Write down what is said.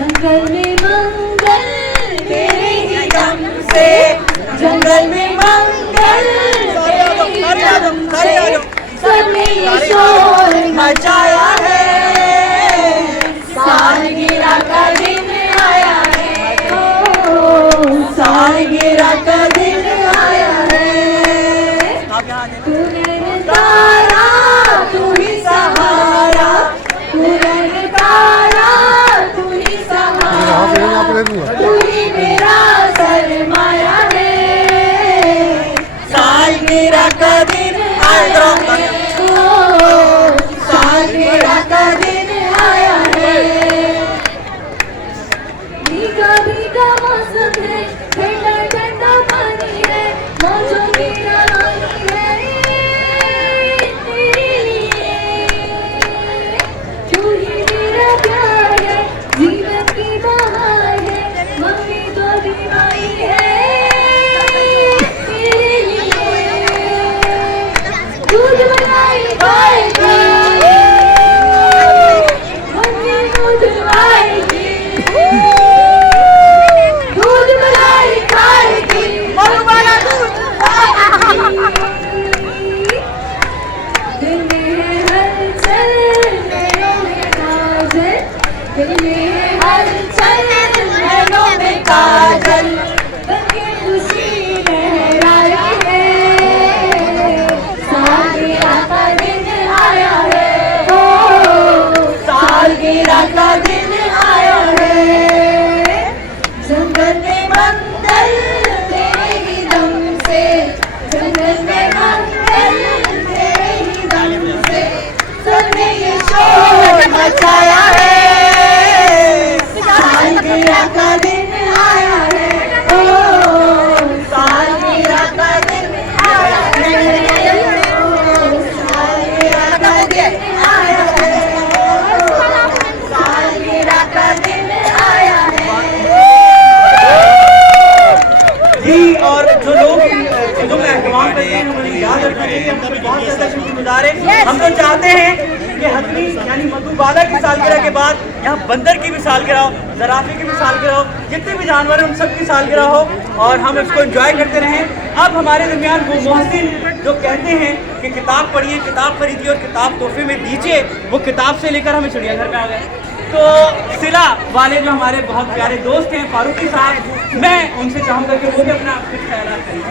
जंगल में मंगल तेरे ही दम से, जंगल में मंगल तेरे ही दम से, सबने ये शोर मचाया है, सालगिरह का दिन आया है, ओ सालगिरह का दिन आया है। तू नैन तारा तू ही सहारा, तू नैन तारा तू ही सहारा, तू ही मेरा सरमाया है, सालगिरह का दिन आया है, ओ सालगिरह का दिन आया है। भीगा भीगा मौसम है, ठंडा ठंडा पानी है, मौजों की रवानी है तेरे लिए, तू ही मेरा प्यार है, जीवन की बहार है, मम्मी तो दीवानी है तेरे लिए, दूध मलाई खाएगी मम्मी, दूध आएगी, दूध मलाई खाएगी मधुबाला, दूध दिल में है हलचल नैनों में काजल, दिल में है हलचल नैनों में काजल, बन के खुशी लहराई है, सालगिरह का दिन आया है, ओ सालगिरह का दिन आया है। जंगल में मंगल तेरे ही दम से, जंगल में मंगल तेरे ही दम से, सबने ये शोर मचाया है, सालगिरह का दिन आया है, ओ सालगिरह का दिन आया है, ओ सालगिरह का दिन आया है, ओ सालगिरह का दिन आया है। जी, और जो लोग चीज़ों का एहतमाम करते हैं उन्हें याद रखना चाहिए, हम सब बहुत ज़्यादा शुक्रगुजार हैं। हम तो चाहते हैं कि हथनी यानी मधुबाला की सालगिरह के बाद यहाँ बंदर की भी सालगिरह हो, ज़राफ़े की भी सालगिरह हो, जितने भी जानवर हैं उन सब की सालगिरह हो और हम इसको एंजॉय करते रहें। अब हमारे दरमियान वो मोहसिन जो कहते हैं कि किताब पढ़िए, किताब खरीदिए और किताब तोहफे में दीजिए, वो किताब से लेकर हमें चिड़ियाघर में आ गए। तो सिला वाले जो हमारे बहुत प्यारे दोस्त हैं फारूकी साहब, मैं उनसे चाहूँगा कि वो भी अपना कुछ ख्याल करें।